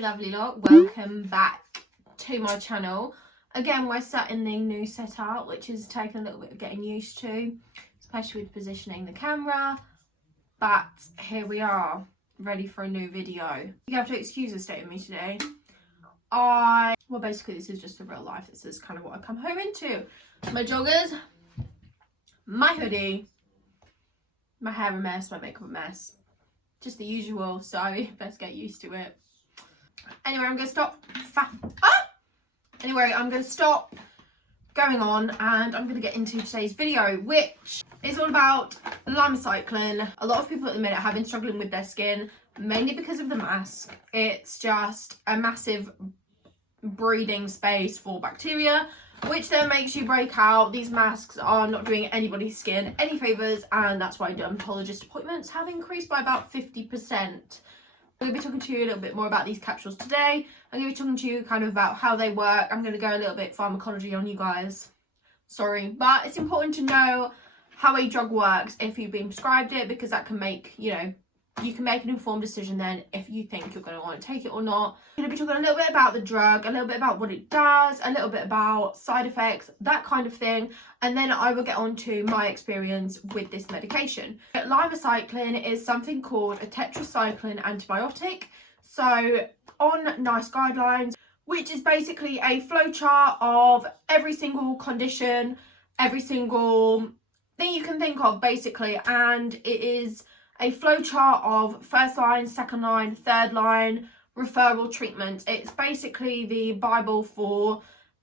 Hey lovely lot, welcome back to my channel. Again, we're sat in the new setup, which is taking a little bit of getting used to, especially with positioning the camera, but here we are, ready for a new video. You have to excuse the state of me today. Well, basically this is just a real life. This is kind of what I come home into. My joggers, my hoodie, my hair a mess, my makeup a mess. Just the usual, so let's get used to it. Anyway, I'm going to stop going on and I'm going to get into today's video, which is all about Lymocycline. A lot of people at the minute have been struggling with their skin, mainly because of the mask. It's just a massive breeding space for bacteria, which then makes you break out. These masks are not doing anybody's skin any favours, and that's why dermatologist appointments have increased by about 50%. I'm going to be talking to you a little bit more about these capsules today. I'm going to be talking to you kind of about how they work. I'm going to go a little bit pharmacology on you guys. Sorry, but it's important to know how a drug works if you've been prescribed it, because that can make, you can make an informed decision then if you think you're going to want to take it or not. I'm going to be talking a little bit about the drug, a little bit about what it does, a little bit about side effects, that kind of thing. And then I will get on to my experience with this medication. Lymocycline is something called a tetracycline antibiotic. So on NICE guidelines, which is basically a flowchart of every single condition, every single thing you can think of basically, and it is a flowchart of first line, second line, third line referral treatment. It's basically the Bible for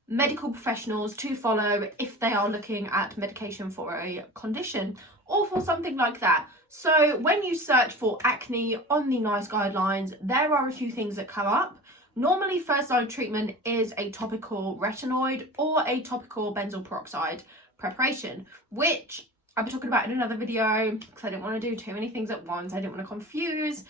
medical professionals to follow if they are looking at medication for a condition or for something like that. So when you search for acne on the NICE guidelines, there are a few things that come up. Normally first line treatment is a topical retinoid or a topical benzoyl peroxide preparation, which I'll be talking about in another video because I didn't want to do too many things at once. I didn't want to confuse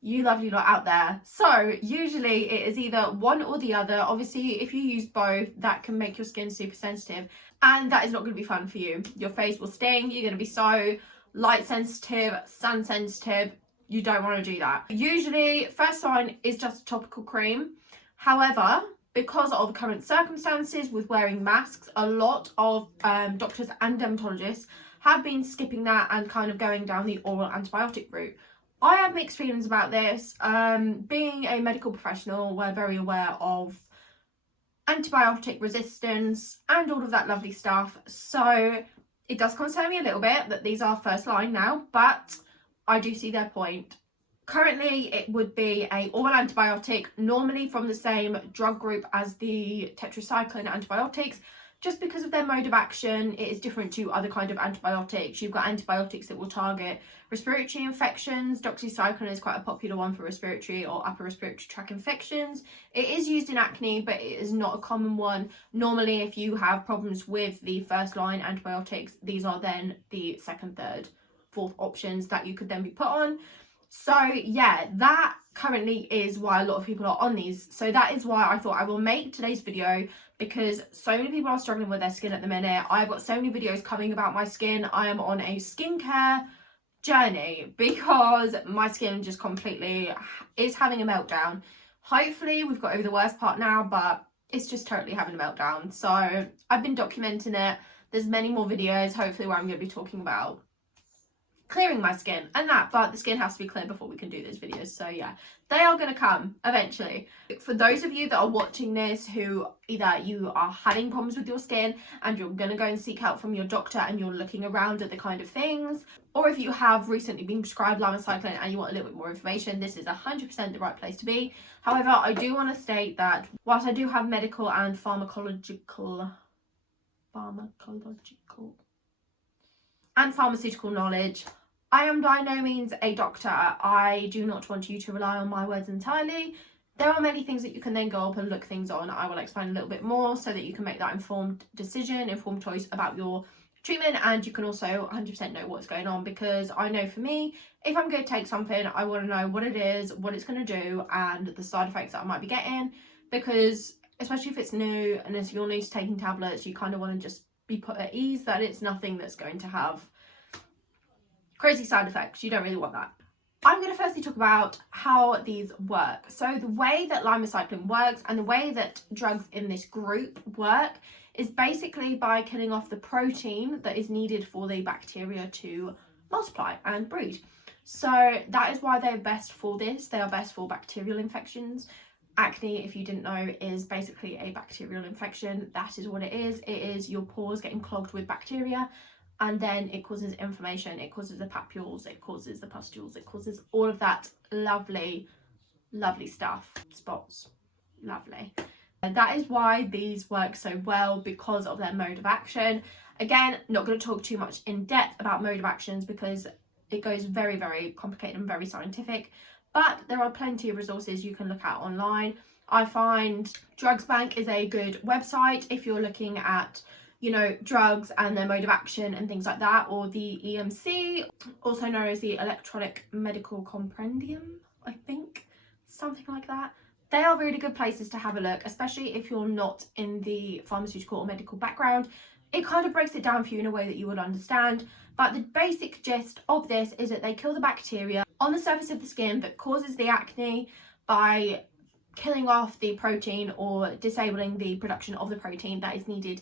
you lovely lot out there. So usually it is either one or the other. Obviously, if you use both, that can make your skin super sensitive, and that is not going to be fun for you. Your face will sting. You're going to be so light sensitive, sun sensitive. You don't want to do that. Usually first line is just a topical cream. However, because of the current circumstances with wearing masks, a lot of doctors and dermatologists have been skipping that and kind of going down the oral antibiotic route. I have mixed feelings about this. Being a medical professional, we're very aware of antibiotic resistance and all of that lovely stuff. So it does concern me a little bit that these are first line now, but I do see their point. Currently, it would be an oral antibiotic, normally from the same drug group as the tetracycline antibiotics. Just because of their mode of action, it is different to other kind of antibiotics. You've got antibiotics that will target respiratory infections. Doxycycline is quite a popular one for respiratory or upper respiratory tract infections. It is used in acne, but it is not a common one. Normally, if you have problems with the first line antibiotics, these are then the second, third, fourth options that you could then be put on. So yeah, that currently is why a lot of people are on these. So that is why I thought I will make today's video, because so many people are struggling with their skin at the minute. I've got so many videos coming about my skin. I am on a skincare journey because my skin just completely is having a meltdown. Hopefully we've got over the worst part now, but it's just totally having a meltdown. So I've been documenting it. There's many more videos hopefully where I'm going to be talking about clearing my skin and that, but the skin has to be clear before we can do those videos. So yeah, they are going to come eventually. For those of you that are watching this who either you are having problems with your skin and you're going to go and seek help from your doctor and you're looking around at the kind of things, or if you have recently been prescribed Lymocycline and you want a little bit more information, this is 100% the right place to be. However, I do want to state that whilst I do have medical and pharmacological and pharmaceutical knowledge, I am by no means a doctor. I do not want you to rely on my words entirely. There are many things that you can then go up and look things on. I will explain a little bit more so that you can make that informed decision, informed choice about your treatment, and you can also 100% know what's going on, because I know for me, if I'm going to take something, I want to know what it is, what it's going to do, and the side effects that I might be getting, because especially if it's new and if you're new to taking tablets, you kind of want to just be put at ease that it's nothing that's going to have crazy side effects. You don't really want that. I'm going to firstly talk about how these work. So the way that Lymocycline works and the way that drugs in this group work is basically by killing off the protein that is needed for the bacteria to multiply and breed. So that is why they're best for this. They are best for bacterial infections. Acne, if you didn't know, is basically a bacterial infection. That is what it is. It is your pores getting clogged with bacteria, and then it causes inflammation, it causes the papules, it causes the pustules, it causes all of that lovely, lovely stuff. Spots. Lovely. And that is why these work so well, because of their mode of action. Again, not going to talk too much in depth about mode of actions because it goes very, very complicated and very scientific. But there are plenty of resources you can look at online. I find Drugs Bank is a good website if you're looking at, you know, drugs and their mode of action and things like that, or the EMC, also known as the Electronic Medical Compendium, I think, something like that. They are really good places to have a look, especially if you're not in the pharmaceutical or medical background. It kind of breaks it down for you in a way that you would understand. But the basic gist of this is that they kill the bacteria on the surface of the skin that causes the acne by killing off the protein or disabling the production of the protein that is needed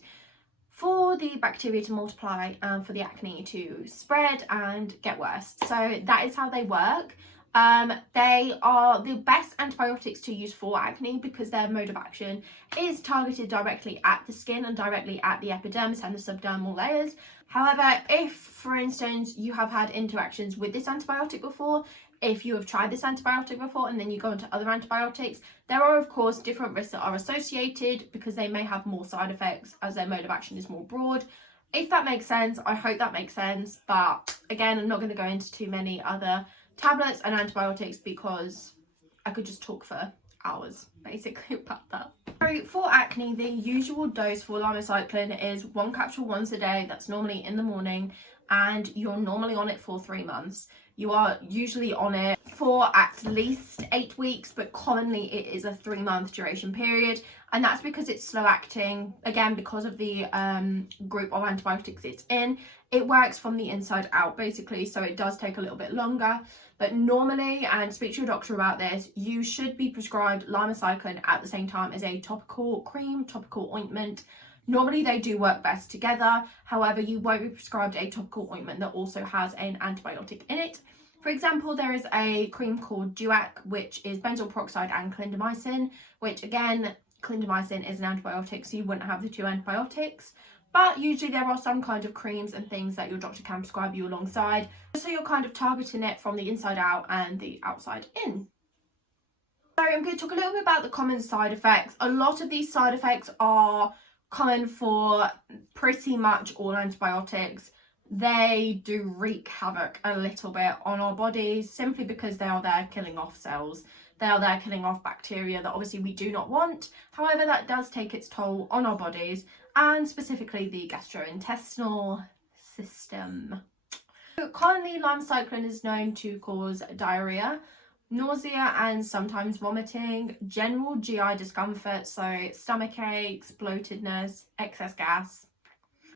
for the bacteria to multiply and for the acne to spread and get worse. So that is how they work. They are the best antibiotics to use for acne because their mode of action is targeted directly at the skin and directly at the epidermis and the subdermal layers. However, if, for instance, you have had interactions with this antibiotic before, if you have tried this antibiotic before and then you go into other antibiotics, there are of course different risks that are associated because they may have more side effects as their mode of action is more broad. If that makes sense, I hope that makes sense. But again, I'm not going to go into too many other tablets and antibiotics because I could just talk for hours basically about that. So for acne, the usual dose for Lymocycline is 1 capsule once a day. That's normally in the morning, and you're normally on it for 3 months. You are usually on it for at least 8 weeks, but commonly it is a 3-month duration period, and that's because it's slow acting. Again, because of the group of antibiotics it's in, it works from the inside out basically, so it does take a little bit longer. But normally, and speak to your doctor about this, you should be prescribed Lymocycline at the same time as a topical cream, topical ointment. Normally they do work best together. However, you won't be prescribed a topical ointment that also has an antibiotic in it. For example, there is a cream called Duac, which is benzoyl peroxide and clindamycin, which again, clindamycin is an antibiotic, so you wouldn't have the 2 antibiotics. But usually there are some kind of creams and things that your doctor can prescribe you alongside. So you're kind of targeting it from the inside out and the outside in. So I'm going to talk a little bit about the common side effects. A lot of these side effects are common for pretty much all antibiotics. They do wreak havoc a little bit on our bodies simply because they are there killing off cells. They are there killing off bacteria that obviously we do not want. However, that does take its toll on our bodies and specifically the gastrointestinal system. So commonly, Lymocycline is known to cause diarrhea, nausea and sometimes vomiting, general GI discomfort, so stomach aches, bloatedness, excess gas.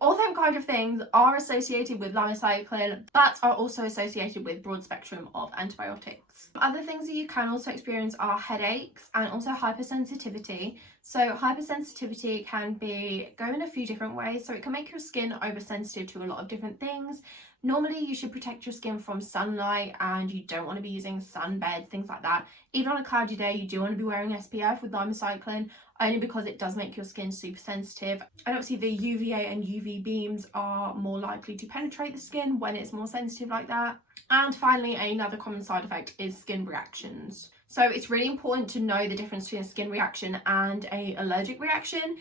All them kind of things are associated with Lymocycline, but are also associated with broad spectrum of antibiotics. Other things that you can also experience are headaches and also hypersensitivity. So hypersensitivity can go in a few different ways. So it can make your skin oversensitive to a lot of different things. Normally you should protect your skin from sunlight and you don't want to be using sunbeds, things like that. Even on a cloudy day, you do want to be wearing SPF with Lymocycline, only because it does make your skin super sensitive. And obviously the UVA and UV beams are more likely to penetrate the skin when it's more sensitive like that. And finally, another common side effect is skin reactions. So it's really important to know the difference between a skin reaction and an allergic reaction.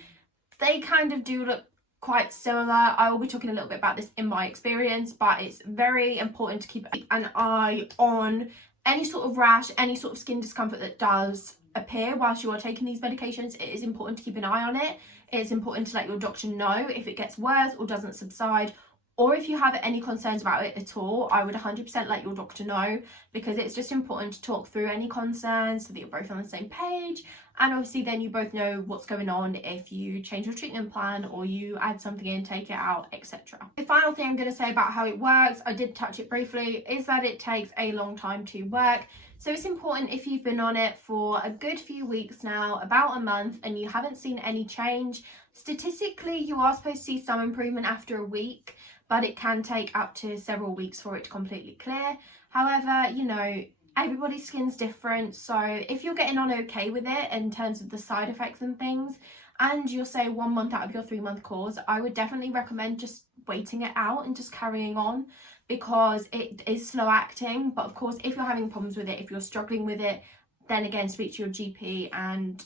They kind of do look quite similar. I will be talking a little bit about this in my experience, but it's very important to keep an eye on any sort of rash, any sort of skin discomfort that does appear whilst you are taking these medications. It is important to keep an eye on it. It's important to let your doctor know if it gets worse or doesn't subside, or if you have any concerns about it at all. I would 100% let your doctor know, because it's just important to talk through any concerns so that you're both on the same page and obviously then you both know what's going on if you change your treatment plan or you add something in, take it out, etc. The final thing I'm going to say about how it works, I did touch it briefly, is that it takes a long time to work. So it's important, if you've been on it for a good few weeks now, about a month, and you haven't seen any change, statistically you are supposed to see some improvement after a week, but it can take up to several weeks for it to completely clear. However, you know, everybody's skin's different, so if you're getting on okay with it in terms of the side effects and things, and you're say 1 month out of your 3-month course, I would definitely recommend just waiting it out and just carrying on, because it is slow acting. But of course, if you're having problems with it, if you're struggling with it, then again speak to your GP and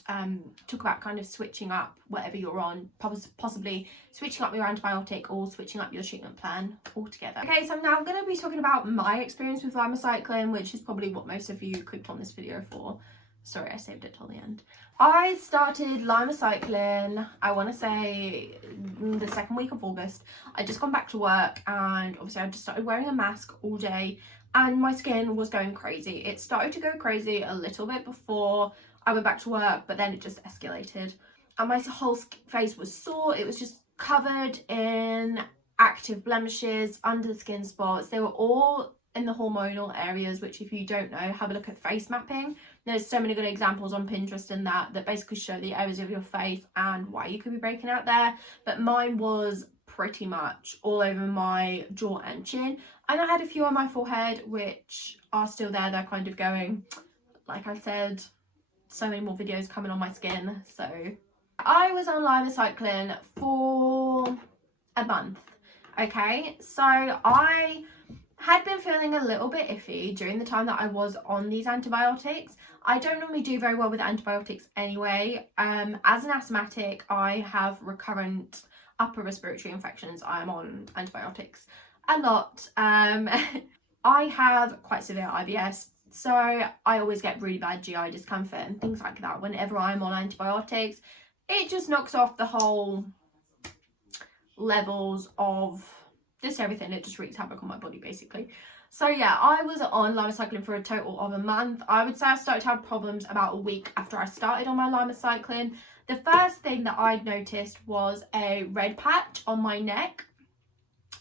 talk about kind of switching up whatever you're on, possibly switching up your antibiotic or switching up your treatment plan altogether. Okay, so I'm now going to be talking about my experience with Lymocycline, which is probably what most of you clicked on this video for. Sorry, I saved it till the end. I started Lymocycline, I want to say the 2nd week of August. I just gone back to work, and obviously I just started wearing a mask all day, and my skin was going crazy. It started to go crazy a little bit before I went back to work, but then it just escalated. And my whole face was sore. It was just covered in active blemishes, under the skin spots. They were all in the hormonal areas, which if you don't know, have a look at face mapping. There's so many good examples on Pinterest and that basically show the areas of your face and why you could be breaking out there. But mine was pretty much all over my jaw and chin, and I had a few on my forehead which are still there. They're kind of going, like I said, so many more videos coming on my skin. So I was on Lymocycline for a month. Okay, so I had been feeling a little bit iffy during the time that I was on these antibiotics. I don't normally do very well with antibiotics anyway. As an asthmatic, I have recurrent upper respiratory infections. I am on antibiotics a lot. I have quite severe IBS, so I always get really bad GI discomfort and things like that whenever I'm on antibiotics. It just knocks off the whole levels of just everything. It just wreaks havoc on my body basically. So yeah, I was on Lymocycline for a total of a month. I would say I started to have problems about a week after I started on my Lymocycline. The first thing that I'd noticed was a red patch on my neck.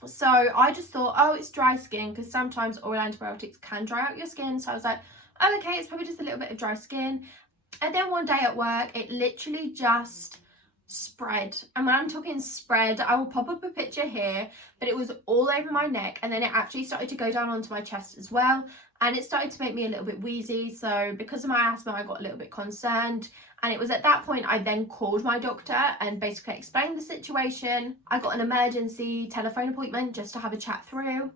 So I just thought, oh, it's dry skin, because sometimes oral antibiotics can dry out your skin. So I was like, oh, okay, it's probably just a little bit of dry skin. And then one day at work, it literally just spread. And when I'm talking spread, I will pop up a picture here, but it was all over my neck, and then it actually started to go down onto my chest as well, and it started to make me a little bit wheezy. So because of my asthma, I got a little bit concerned, and it was at that point I then called my doctor and basically explained the situation. I got an emergency telephone appointment just to have a chat through,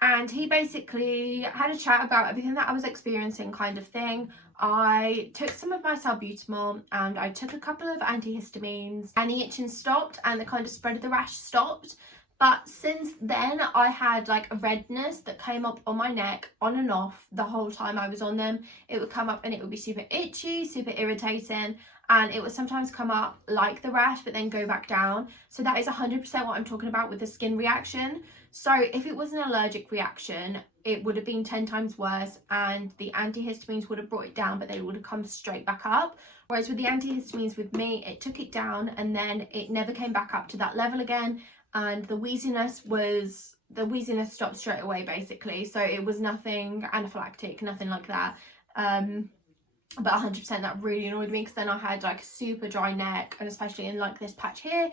and he basically had a chat about everything that I was experiencing, kind of thing. I took some of my salbutamol and I took a couple of antihistamines, and the itching stopped and the kind of spread of the rash stopped. But since then, I had like a redness that came up on my neck on and off the whole time I was on them. It would come up and it would be super itchy, super irritating, and it would sometimes come up like the rash but then go back down. So that is 100% what I'm talking about with the skin reaction. So if it was an allergic reaction, it would have been 10 times worse, and the antihistamines would have brought it down, but they would have come straight back up. Whereas with the antihistamines with me, it took it down and then it never came back up to that level again. And the wheeziness stopped straight away basically. So it was nothing anaphylactic, nothing like that. But 100% that really annoyed me, because then I had like a super dry neck, and especially in like this patch here,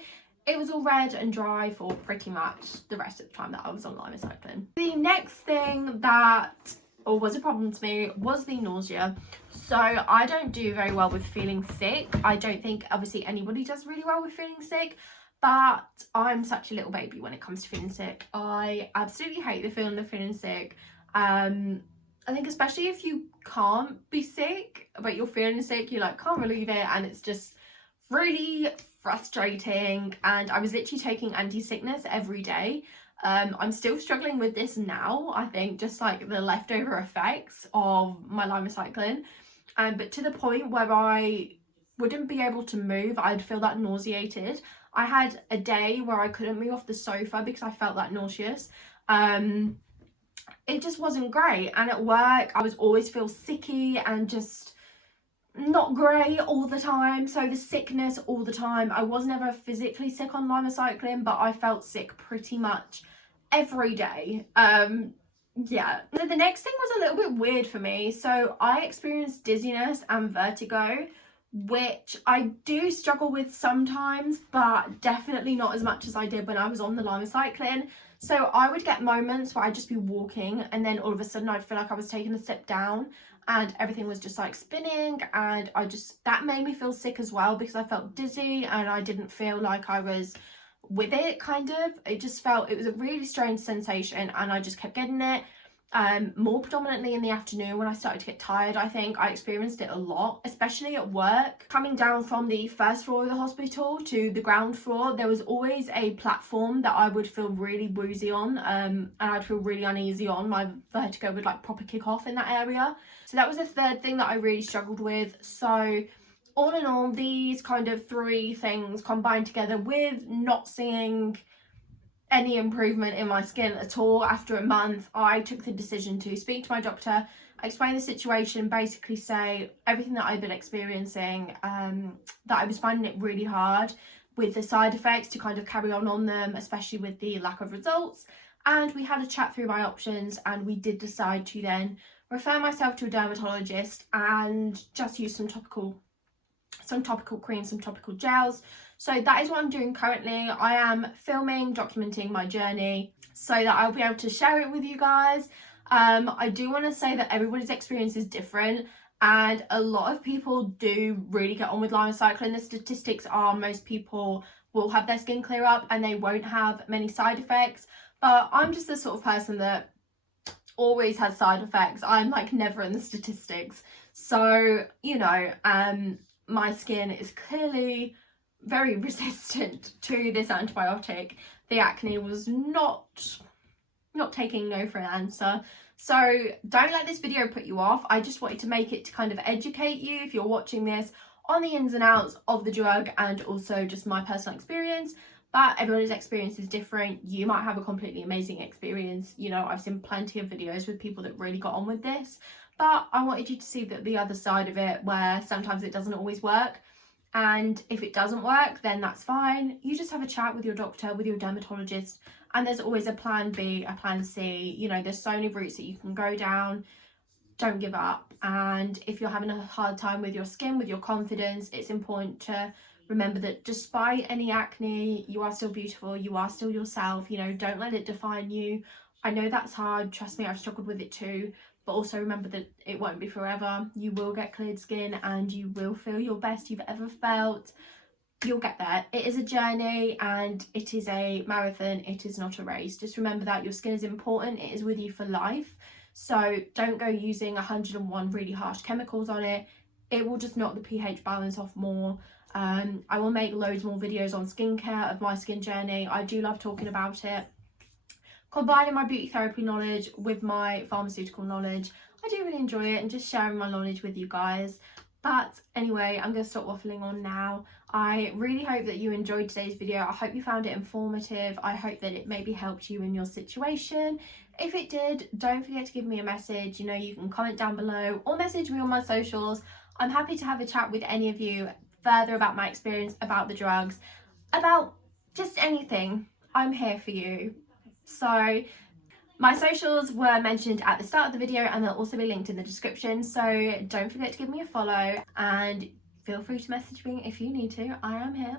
it was all red and dry for pretty much the rest of the time that I was on Lymocycline. The next thing that was a problem to me was the nausea. So I don't do very well with feeling sick. I don't think obviously anybody does really well with feeling sick, but I'm such a little baby when it comes to feeling sick. I absolutely hate the feeling of feeling sick. I think especially if you can't be sick but you're feeling sick, you like can't relieve it, and it's just really frustrating. And I was literally taking anti-sickness every day. I'm still struggling with this now, I think, just like the leftover effects of my Lymocycline, but to the point where I wouldn't be able to move. I'd feel that nauseated. I had a day where I couldn't move off the sofa because I felt that nauseous. It just wasn't great. And at work I was always feel sicky and just not great all the time, so the sickness all the time. I was never physically sick on Lymocycline, but I felt sick pretty much every day. Yeah. So the next thing was a little bit weird for me. So I experienced dizziness and vertigo, which I do struggle with sometimes, but definitely not as much as I did when I was on the Lymocycline. So I would get moments where I'd just be walking and then all of a sudden I'd feel like I was taking a step down and everything was just like spinning, and that made me feel sick as well because I felt dizzy and I didn't feel like I was with it, kind of. It was a really strange sensation and I just kept getting it. More predominantly in the afternoon when I started to get tired. I think I experienced it a lot, especially at work. Coming down from the first floor of the hospital to the ground floor, there was always a platform that I would feel really woozy on, and I'd feel really uneasy on. My vertigo would like proper kick off in that area. So that was the third thing that I really struggled with. So all in all, these kind of three things combined together with not seeing any improvement in my skin at all after a month, I took the decision to speak to my doctor, explain the situation, basically say everything that I've been experiencing, that I was finding it really hard with the side effects to kind of carry on them, especially with the lack of results. And we had a chat through my options, and we did decide to then refer myself to a dermatologist and just use some topical creams, some topical gels. So that is what I'm doing currently. I am filming, documenting my journey so that I'll be able to share it with you guys. I do want to say that everybody's experience is different, and a lot of people do really get on with Lymocycline. The statistics are most people will have their skin clear up and they won't have many side effects, but I'm just the sort of person that always has side effects. I'm like never in the statistics. So, you know, my skin is clearly very resistant to this antibiotic. The acne was not taking no for an answer. So don't let this video put you off. I just wanted to make it to kind of educate you, if you're watching this, on the ins and outs of the drug and also just my personal experience. But everybody's experience is different. You might have a completely amazing experience. You know, I've seen plenty of videos with people that really got on with this, but I wanted you to see that the other side of it, where sometimes it doesn't always work. And if it doesn't work, then that's fine. You just have a chat with your doctor, with your dermatologist, and there's always a plan B, a plan C. You know, there's so many routes that you can go down. Don't give up. And if you're having a hard time with your skin, with your confidence, it's important to remember that despite any acne, you are still beautiful, you are still yourself. You know, don't let it define you. I know that's hard, trust me, I've struggled with it too. But also remember that it won't be forever. You will get cleared skin and you will feel your best you've ever felt. You'll get there. It is a journey and it is a marathon. It is not a race. Just remember that your skin is important. It is with you for life. So don't go using 101 really harsh chemicals on it. It will just knock the pH balance off more. I will make loads more videos on skincare, of my skin journey. I do love talking about it. Combining my beauty therapy knowledge with my pharmaceutical knowledge, I do really enjoy it, and just sharing my knowledge with you guys. But anyway, I'm going to stop waffling on now. I really hope that you enjoyed today's video. I hope you found it informative. I hope that it maybe helped you in your situation. If it did, don't forget to give me a message. You know, you can comment down below or message me on my socials. I'm happy to have a chat with any of you further about my experience, about the drugs, about just anything. I'm here for you. So my socials were mentioned at the start of the video and they'll also be linked in the description, so don't forget to give me a follow and feel free to message me if you need to. I am here.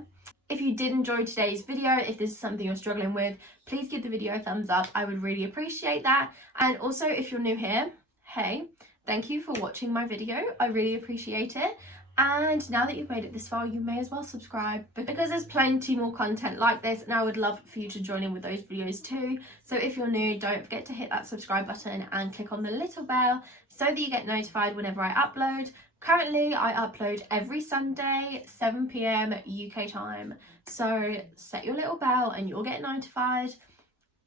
If you did enjoy today's video, if this is something you're struggling with, please give the video a thumbs up. I would really appreciate that. And also, if you're new here, hey, thank you for watching my video. I really appreciate it. And now that you've made it this far, you may as well subscribe, because there's plenty more content like this and I would love for you to join in with those videos too. So if you're new, don't forget to hit that subscribe button and click on the little bell so that you get notified whenever I upload. Currently I upload every Sunday 7 PM UK time, so set your little bell and you'll get notified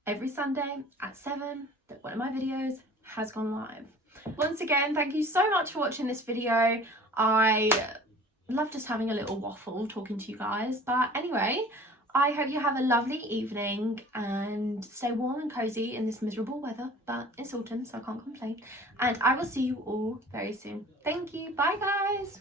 every Sunday at 7 that one of my videos has gone live. Once again, thank you so much for watching this video. I love just having a little waffle talking to you guys, but anyway, I hope you have a lovely evening and stay warm and cozy in this miserable weather, but it's autumn so I can't complain, and I will see you all very soon. Thank you, bye guys.